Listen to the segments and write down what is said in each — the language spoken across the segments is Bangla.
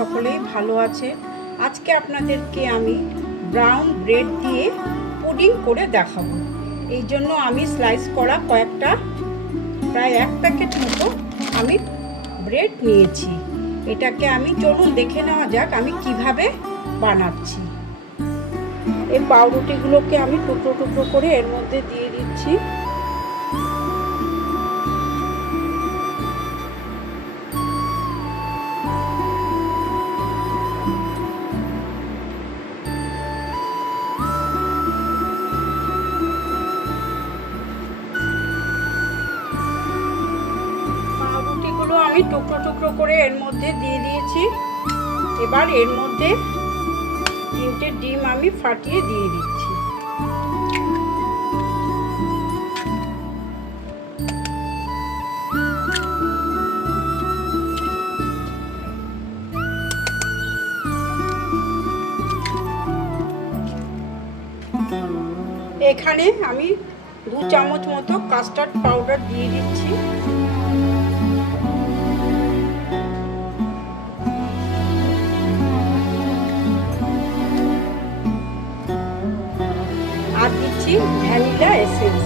সকলেই ভালো আছে। আজকে আপনাদেরকে আমি ব্রাউন ব্রেড দিয়ে পুডিং করে দেখাবো। এই জন্য আমি স্লাইস করা কয়েকটা, প্রায় এক প্যাকেট মতো আমি ব্রেড নিয়েছি। এটাকে আমি চলুন দেখে নেওয়া যাক আমি কীভাবে বানাচ্ছি। এই পাউরুটিগুলোকে আমি টুকরো টুকরো করে এর মধ্যে দিয়ে দিচ্ছি। আমি টুকরো টুকরো করে এর মধ্যে দিয়ে দিয়েছি। এবার এর মধ্যে তিনটে ডিম আমি ফাটিয়ে দিয়ে দিচ্ছি। এখানে আমি দু চামচ মতো কাস্টার্ড পাউডার দিয়ে দিচ্ছি। দিচ্ছি ভ্যানিলা এসেন্স।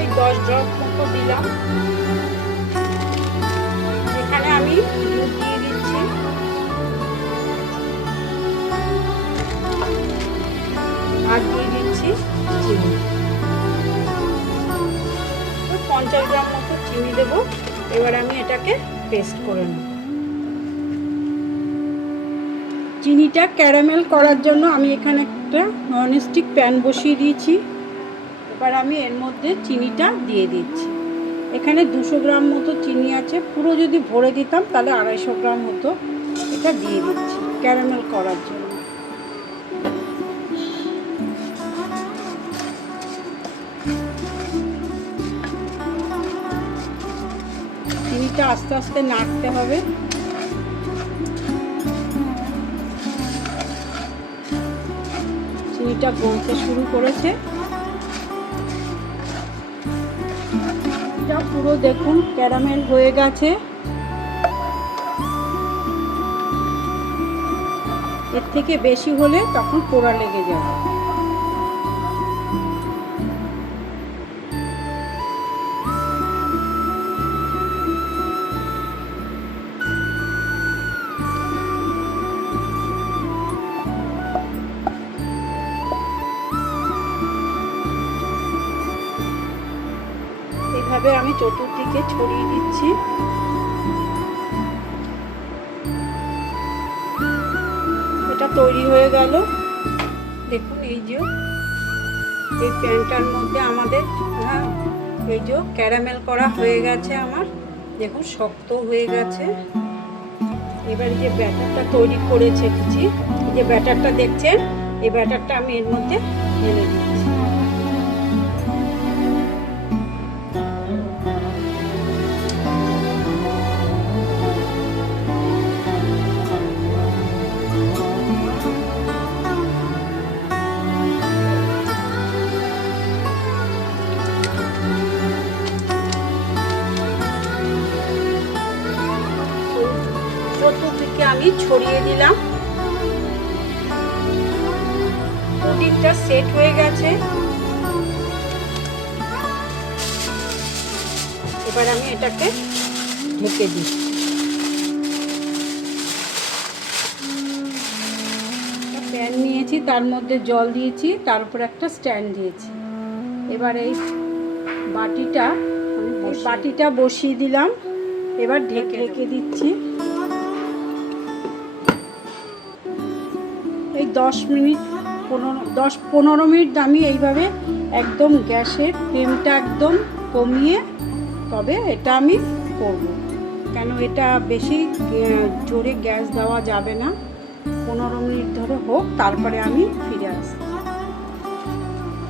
এই দশ ড্রপ মতো দিলাম। এখানে আমি দুধ দিয়ে দিচ্ছি। আর দিয়ে দিচ্ছি চিনি। পঞ্চাশ গ্রাম মতো চিনি দেবো। এবার আমি এটাকে পেস্ট করে নেব। চিনিটা ক্যারামেল করার জন্য আমি এখানে একটা ননস্টিক প্যান বসিয়ে দিয়েছি। এবার আমি এর মধ্যে চিনিটা দিয়ে দিচ্ছি। এখানে দুশো গ্রাম মতো চিনি আছে। পুরো যদি ভরে দিতাম তাহলে আড়াইশো গ্রাম মতো এটা দিয়ে দিচ্ছি ক্যারামেল করার জন্য। আস্তে আস্তে নাড়তে হবে। চিনিটা গলতে শুরু করেছে। এটা পুরো দেখুন ক্যারামেল হয়ে গেছে। এর থেকে বেশি হলে তখন পোড়া লেগে যাবে। এভাবে আমি চতুর্দিকে ছড়িয়ে দিচ্ছি। এটা তৈরি হয়ে গেল। দেখুন, এই যে, এই প্যানটার মধ্যে আমাদের হ্যাঁ এই যে, ক্যারামেল করা হয়ে গেছে আমার। দেখুন, শক্ত হয়ে গেছে। এবার যে ব্যাটারটা তৈরি করেছে কিছু যে ব্যাটারটা দেখছেন, এই ব্যাটারটা আমি এর মধ্যে ঢেলে দিচ্ছি। ছড়িয়ে দিলাম। পুডিংটা সেট হয়ে গেছে। এবার আমি এটাকে ঢেকে দিই। প্যান নিয়েছি তার মধ্যে জল দিয়েছি তার উপর একটা স্ট্যান্ড দিয়েছি। এবার এই বাটিটা বাটিটা বসিয়ে দিলাম। এবার ঢেকে ঢেকে দিচ্ছি। দশ মিনিট, পনেরো, দশ, পনেরো মিনিট আমি এইভাবে একদম গ্যাসের ফ্লেমটা একদম কমিয়ে তবে এটা আমি করব। কেন এটা বেশি জোরে গ্যাস দেওয়া যাবে না। পনেরো মিনিট ধরে হোক, তারপরে আমি ফিরে আসি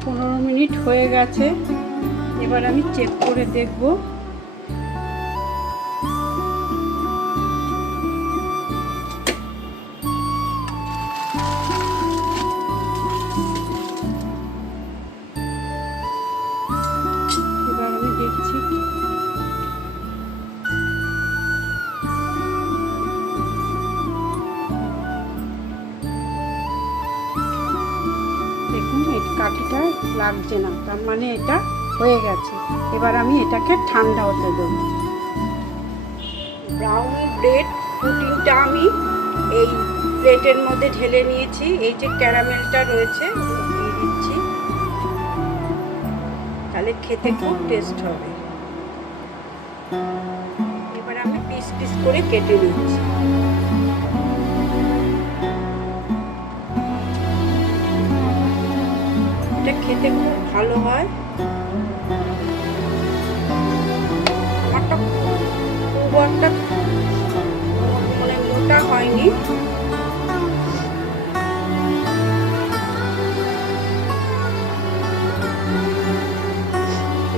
পনেরো মিনিট হয়ে গেছে, এবার আমি চেক করে দেখব। এটা লাগছে না, তার মানে এটা হয়ে গেছে। এবার আমি এটাকে ঠান্ডা হতে দেবো। ব্রাউন ব্রেড পুডিংটা আমি এই প্লেটের মধ্যে ঢেলে নিয়েছি। এই যে ক্যারামেলটা রয়েছে, দিয়ে দিচ্ছি। তাহলে খেতে খুব টেস্ট হবে। এবার আমি পিস পিস করে কেটে নিচ্ছি। এটা খেতে খুব ভালো হয়। আমারটা খুব একটা মানে মোটা হয়নি।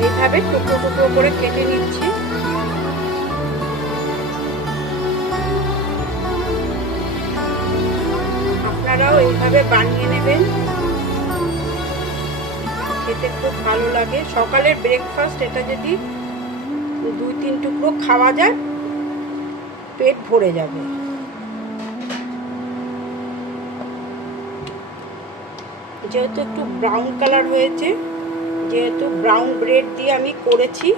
এইভাবে টুকরো টুকরো করে কেটে নিচ্ছি। আপনারাও এইভাবে বানিয়ে নেবেন। খেতে খুব ভালো লাগে। সকালের ব্রেকফাস্ট এটা যদি দুই, তিন টুকরো খাওয়া যায়, পেট ভরে যাবে। যেহেতু একটু ব্রাউন কালার হয়েছে, যেহেতু ব্রাউন ব্রেড দিয়ে আমি করেছি